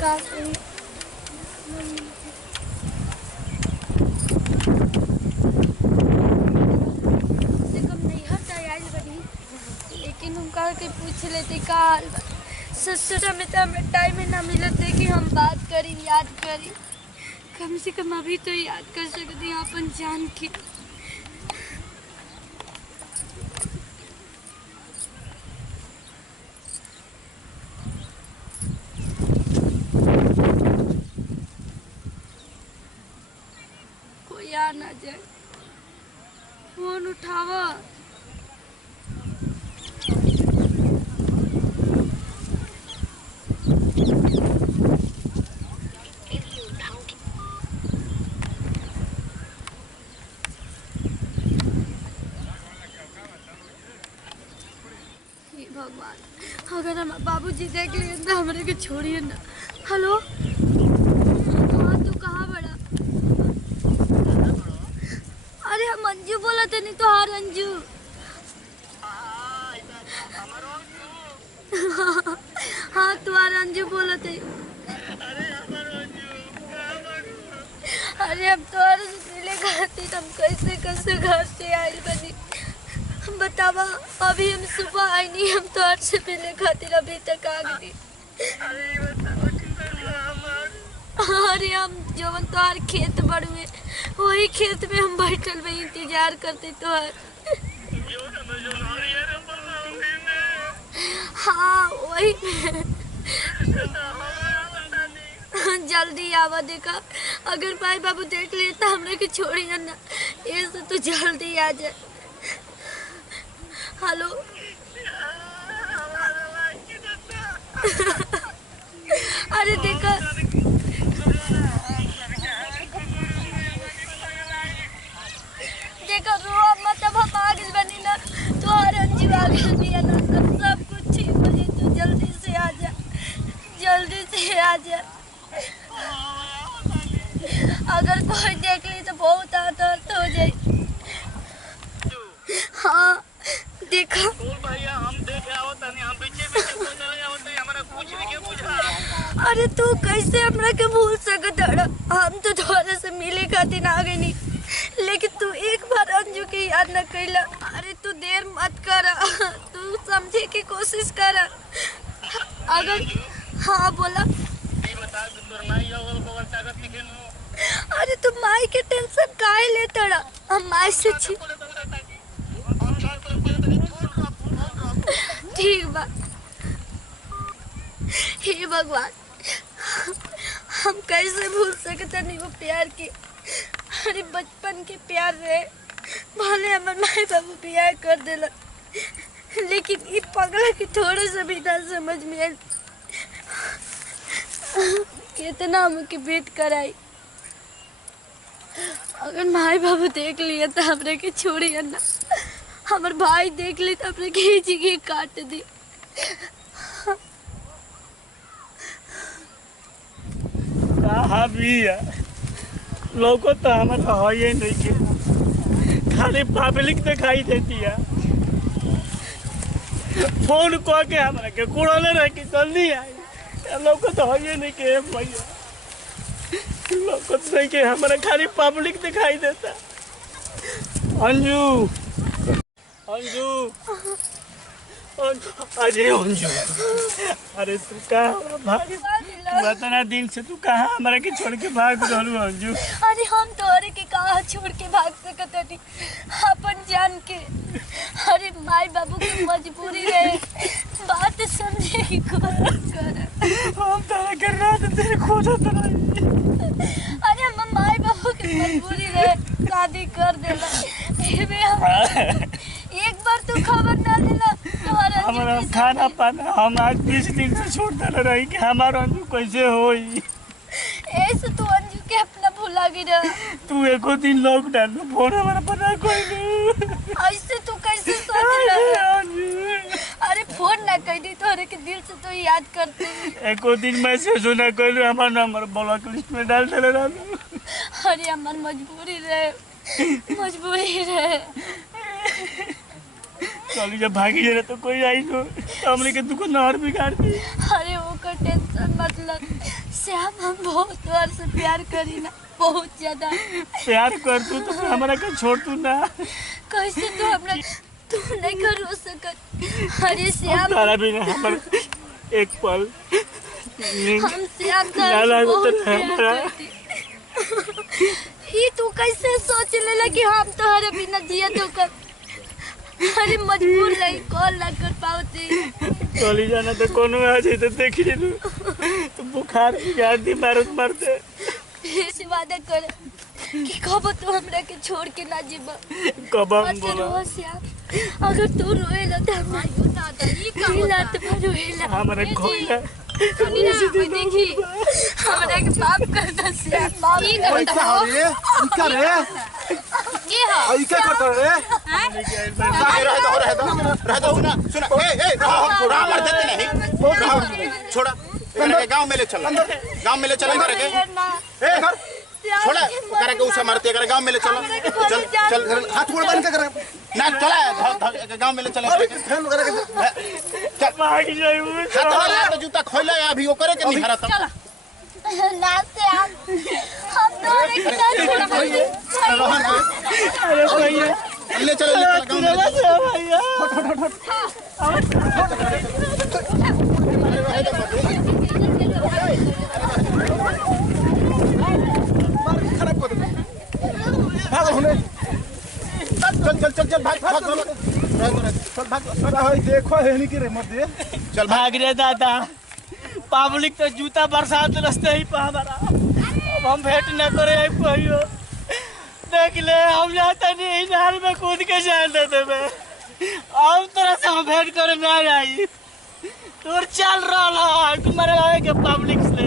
काफी लेकिन हम कह के पूछ लेते का हाल बा। ससुरा में तो हमें टाइम ही ना मिलते कि हम बात करी याद करी। कम से कम अभी तो याद कर सकते हैं अपन जान के। कोई आ ना जाए, फोन उठावा। भगवान, अगर हम बाबूजी देख लिए तो हमारे के छोड़िए ना। हेलो, हाँ तू कहाँ बड़ा? अरे हम अंजू बोला थे नहीं तो हार अंजू। हाँ तुम्हारे अंजू बोला थे। अरे अब तो मिले खाती हम कैसे कैसे घर से आए बनी बतावा। अभी हम सुबह आई नहीं, हम तो आज से पहले खातिर अभी तक आ गई। अरे हम जवन तोहार खेत बड़ुए वही खेत में हम बैठल में इंतजार करते तोहार। हाँ वही जल्दी आवा। देखा अगर भाई बाबू देख ले तो हमने के छोड़िए ना, ये से तो जल्दी आ जाए। हेलो अरे देखा देखा रो मतलब हम आगे बनी ना तो हर अंजी आगे दिया ना सब कुछ ठीक हो जाए। तो जल्दी से आ जा, जल्दी से आ जा। अगर कोई देख ली तो बहुत दर्द हो जाए। हाँ देखा भैया हम देखे आवत नहीं, हम पीछे पीछे चले आवत नहीं, हमरा कुछ नहीं के बुझा। अरे तू कैसे हमरा के भूल सकत है? हम तो तोरे से मिले खातिर आ गए नहीं, लेकिन तू एक बार अंजू की याद न कैला। अरे तू देर मत कर, तू समझे की कोशिश कर। अगर हाँ बोला बता तोर माई अवल को ताकत नहीं केनु। अरे तू माई के टेंशन काहे लेता? हम माई से छी। ठीक बा। हे भगवान, हम कैसे भूल सकते नहीं वो प्यार की। अरे बचपन के प्यार रहे, भले हमारे माए बाबू प्यार कर देला, लेकिन ये पगला की थोड़े से भी ना समझ में आए। कितना हमके वेट कराई। अगर माए बाबू देख लिए तो हमरे के छोड़िए ना। हमारे भाई देख ली तो अपने खींच के काट दी। कहा भी है लोगों तो हमारा हो ही नहीं के, खाली पब्लिक दिखाई देती है। फोन को के हमारा के कुड़ाले रह के जल्दी आई। लोगों तो हो ही नहीं के भैया, लोगों तो नहीं के हमारा खाली पब्लिक दिखाई देता। अंजू अंजू अजय अंजू, अरे तू कहाँ भाग? तू इतना दिन से तू कहाँ हमारा के छोड़ के भाग रहलू अंजू? अरे हम तोरे के कहाँ छोड़ के भाग सकत हनी अपन जान के। अरे माई बाबू की मजबूरी है, बात समझे की कोशिश कर। हम तारा कर रहा था तेरे खोजत रही। अरे हम माई बाबू की मजबूरी है, शादी कर देला। एक बार तू खबर ना देला तो हमारा खाना पाना हम आज 20 दिन से छोड़ता रही कि हमारा अंजू कैसे होई। ऐसे तू अंजू के अपना भुला गिरा। तू एको दिन लॉकडाउन में फोन हमारा पता कोई नहीं। ऐसे तू कैसे सोच रहा? अरे फोन ना कर दी तो के दिल से तो याद करते। एको दिन मैसेज ना कर हमारा नंबर ब्लॉक लिस्ट में डाल देले रहलू। अरे हमार मजबूरी रहे, मजबूरी रहे। चली जब भागी जरा तो कोई आई तो हमने के दुकान और बिगाड़ दी। अरे वो का टेंशन मतलब श्याम हम बहुत तोहर से प्यार करी ना, बहुत ज्यादा प्यार कर तू तो हमारा का छोड़ तू ना। कैसे तू हमरा तू नहीं कर रो सकत। अरे श्याम तारा भी ना हमारा एक पल हम श्याम ना तोहर लागे बहुत तो प्यार हमरा। करती। ई तू कैसे सोच लेला कि हम तोहरे बिना जियत होकर। अरे मजबूर नहीं, कॉल ना कर पाते। चली जाना तो कोनो आ जाए तो देख ले लू तो बुखार की गाड़ी मारत मारते। ऐसे वादा कर कि कब तू हमरा के छोड़ के ना जीबा। कब हम मत बोला रो श्याम, अगर तू रोएला तो हमारी गुनाह था। ई का रात भर रोएला हमारा खोला सुनी ना, कोई देखी हमरा के माफ कर दे श्याम, माफ कर दे। क्या रे क्या रे के हो आई क्या करता रे रह दो सुना सुना ए छोड़ा मर देते नहीं छोड़ा करे गांव में ले चल गांव में ले चल करे ए छोड़ा करे के उसे मारते करे गांव में ले चलो चल चल हाथ गोड़ बांध के करे ना चला गांव में ले चल फैन करे के भाग जाए वो हाथ वाला तो जूता खोला अभी वो करे के नहीं हरा था ना श्याम, हम तोरे के ना छोड़बे। अरे भैया ले चल गांव में ले चल भैया खराब कर दे भाग होने चल भाग चल भाग अरे भाई देखो है नहीं कि रे मत दे चल भाग रे दादा। पब्लिक तो जूता बरसात रास्ते ही पे हमारा। अब हम भेंट न करे कहियो देख ले हम जाता नहीं इनार में कूद के जान देते मैं। अब तरह से हम भेंट करे ना आई तोर चल रहा है तुम्हारे के पब्लिक से।